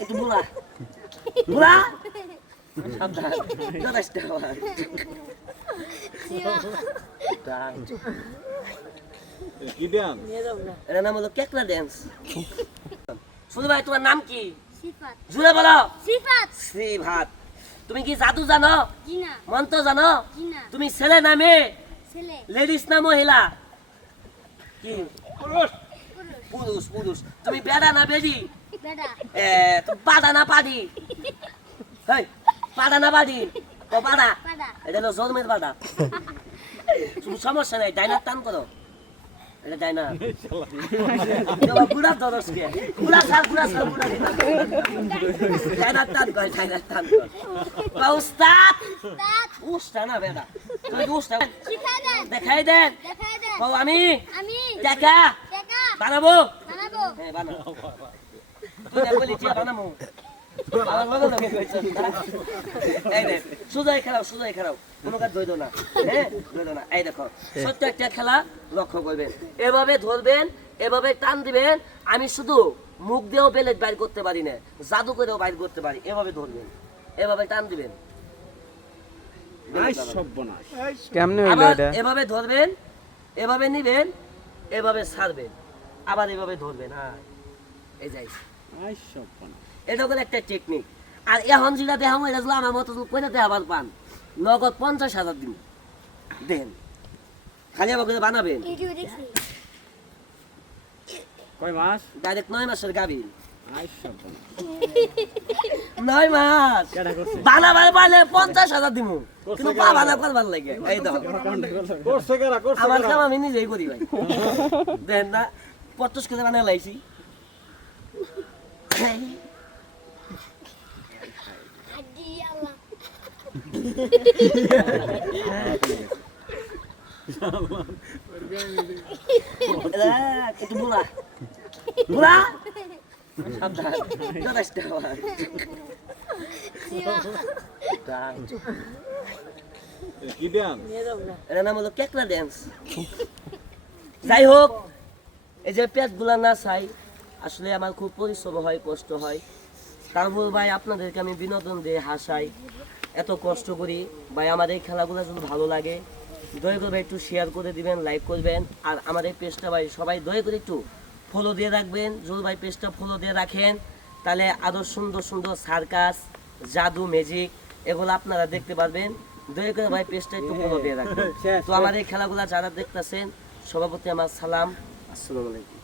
একটু বুড়া বুড়া সাবধান কি ডান্স? এর নাম হলো কেকলা ড্যান্স। শুধু ভাই তোমার নাম কি? সিফাত। জুড়ে বলো। সিফাত। শ্রীভাত। তুমি কি জাদু জানো? জি না। মন্ত্র জানো? জি না। তুমি ছেলে না মেয়ে? ছেলে। লেডিস না মহিলা? কি? পুরুষ। পুরুষ পুরুষ। তুমি বেড়া না বেডি? বেটা। তুমি পাড়া না পাড়ি? হেই, পাড়া না পাড়ি? ও পাড়া। পাড়া। এটা হলো জন্মের পাড়া। তুমি সমস্যা নাই, ডাইনার টান করো। এটা ডাইনার। বুড়া দরজকে। বুড়া সার বুড়া সার বুড়া। ডাইনার টান কর, ডাইনার টান কর। উস্তাদ। তাত। উস্তাদ না বেটা। তুমি কি উস্তাদ? শিখাই দেন। দেখাই দেন। দেখাই দেন। ও আমি আমি টাকা টাকা বানাবো। বানাবো। হ্যাঁ বানাবো। তুই না বলি টিয়া বানাবো। আমার মনে লাগে কইছ। এই দেখ, সুজাই খেলাও। কোনো কাজ ধইতো না। হ্যাঁ, ধইতো না। এই দেখো, ছোট্ট একটা খেলা লক্ষ্য করবেন। এভাবে ধরবেন, এভাবে টান দিবেন। আমি শুধু মুখ দিয়েও বেলেট বাইর করতে পারি না, জাদু করেও বাইর করতে পারি। এভাবে ধরবেন, এভাবে টান দিবেন। আই সর্বনাশ। কেমনে হইলো আবার এটা? এভাবে ধরবেন, এভাবে নিবেন, এভাবে ছাড়বেন, আবার এভাবে ধরবেন। হ্যাঁ, এই যাই। আই সর্বনাশ। এটা হলো একটা টেকনিক। আর এখন যেটা দেখাম এটা হলো আমার মতো কইতে আবার পান নগদ 50,000 দিন দেন, খালি আমাকে বানাবেন। ইউটিউব দেখছি। কয় মাস? ডাইরেক্ট 9 মাসের গাবি। আই সর্বনাশ। 9 মাস কেডা করছে? বানাবার পারলে 50,000 দিব, কিন্তু পা বানা করবার লাগে। এই দাও করছে কারা? করছে আমার কারা? কাম আমি নিজেই করি ভাই। দেন না 50 করে বানাই লাইছি। হাড্ডি আল্লাহ। একটু বুড়া বুড়া সাবধান। কি ডান্স? এর নাম হলো কেকলা ড্যান্স। যাই হোক, এই যে পেট গুলা না চাই, আসলে আমার খুব পরিশ্রম হয়, কষ্ট হয়। তারপর ভাই আপনাদেরকে আমি বিনোদন দিয়ে হাসাই, এত কষ্ট করি ভাই। আমার এই খেলাগুলো যদি ভালো লাগে দয়া করে ভাই একটু শেয়ার করে দিবেন, লাইক করবেন। আর আমার এই পেজটা ভাই সবাই দয়া করে একটু ফলো দিয়ে রাখবেন। যদি ভাই পেজটা ফলো দিয়ে রাখেন তাহলে আরও সুন্দর সুন্দর সার্কাস, জাদু, ম্যাজিক এগুলো আপনারা দেখতে পারবেন। দয়া করে ভাই পেজটা একটু ফলো দিয়ে রাখবেন। তো আমার এই খেলাগুলো যারা দেখতেছেন সবার প্রতি আমার সালাম, আসসালামু আলাইকুম।